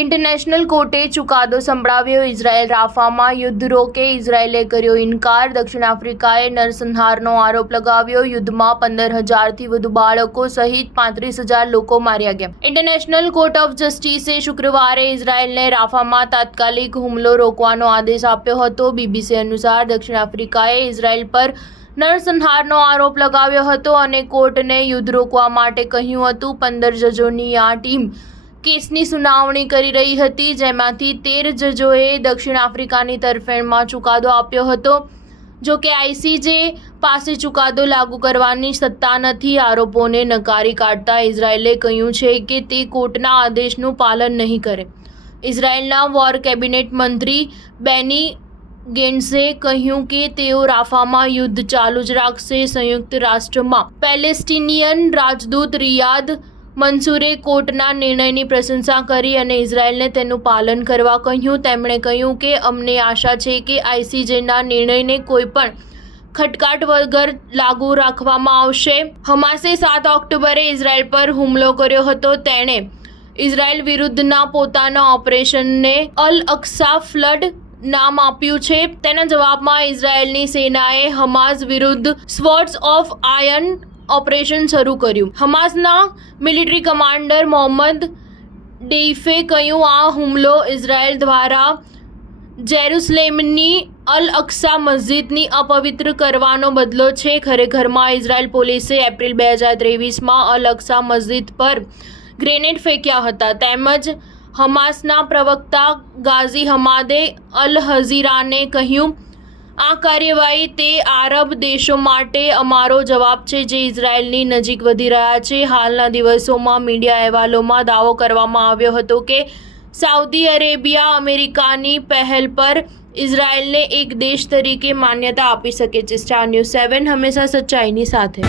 International કોર્ટે ચુકાદો સંભળાવ્યો. Israel રાફામાં યુદ્ધ રોકે, ઇઝરાયેલે કર્યો ઇનકાર. દક્ષિણ આફ્રિકાએ નરસંહારનો આરોપ લગાવ્યો. યુદ્ધમાં 15,000થી વધુ બાળકો સહિત 35,000 લોકો માર્યા ગયા. ઇન્ટરનેશનલ કોર્ટ ઓફ જસ્ટિસે શુક્રવારે ઇઝરાયેલને રાફામાં તાત્કાલિક હુમલો રોકવાનો આદેશ આપ્યો હતો. બીબીસી અનુસાર દક્ષિણ આફ્રિકાએ ઇઝરાયેલ પર નરસંહારનો આરોપ લગાવ્યો હતો અને કોર્ટને યુદ્ધ રોકવા માટે કહ્યું હતું. 15 જજોની આ ટીમ કેસની સુનાવણી કરી રહી હતી, જેમાંથી 13 જજોએ દક્ષિણ આફ્રિકાની તરફેણમાં ચુકાદો આપ્યો હતો. જો કે આઈસીજે પાસે ચુકાદો લાગુ કરવાની સત્તા નથી. આરોપોને નકારી કાઢતા ઇઝરાયેલે કહ્યું છે કે તે કોર્ટના આદેશનું પાલન નહીં કરે. ઇઝરાયેલના વોર કેબિનેટ મંત્રી બેની ગેન્ટ્સે કહ્યું કે તેઓ રાફામાં યુદ્ધ ચાલુ જ રાખશે. સંયુક્ત રાષ્ટ્રમાં પેલેસ્ટિનિયન રાજદૂત રિયાદ મંસૂરે કોર્ટના નિર્ણયની પ્રશંસા કરી અને ઇઝરાયેલને તેનું પાલન કરવા કહ્યું. તેમણે કહ્યું કે અમને આશા છે કે આઈસીજેના નિર્ણયને કોઈપણ ખટકાટ વગર લાગુ રાખવામાં આવશે. હમાસે 7 ઓક્ટોબરે ઇઝરાયેલ પર હુમલો કર્યો હતો. તેણે ઇઝરાયેલ વિરુદ્ધના પોતાના ઓપરેશનને અલ અક્સા ફ્લડ નામ આપ્યું છે. તેના જવાબમાં ઇઝરાયેલની સેનાએ હમાસ વિરુદ્ધ સ્વોર્ડ્સ ઓફ આયર્ન ઓપરેશન શરૂ કર્યું. હમાસના મિલિટરી કમાન્ડર મોહમ્મદ ડેઇફે કહ્યું, આ હુમલો ઇઝરાયેલ દ્વારા જેરુસલેમની અલ અક્સા મસ્જિદની અપવિત્ર કરવાનો બદલો છે. ખરેખરમાં ઇઝરાયેલ પોલીસે એપ્રિલ 2023માં અલ અક્સા મસ્જિદ પર ગ્રેનેડ ફેંક્યા હતા. તેમજ હમાસના પ્રવક્તા ગાઝી હમાદે અલ હઝીરાને કહ્યું, આ કાર્યવાહી તે આરબ દેશો માટે અમારો જવાબ છે જે ઇઝરાયેલની નજીક વધી રહ્યા છે. હાલના દિવસોમાં મીડિયા અહેવાલોમાં દાવો કરવામાં આવ્યો હતો કે સાઉદી અરેબિયા અમેરિકાની પહેલ પર ઇઝરાયેલને એક દેશ તરીકે માન્યતા આપી શકે છે. સ્ટાર ન્યૂઝ 7 હંમેશા સચ્ચાઈની સાથે.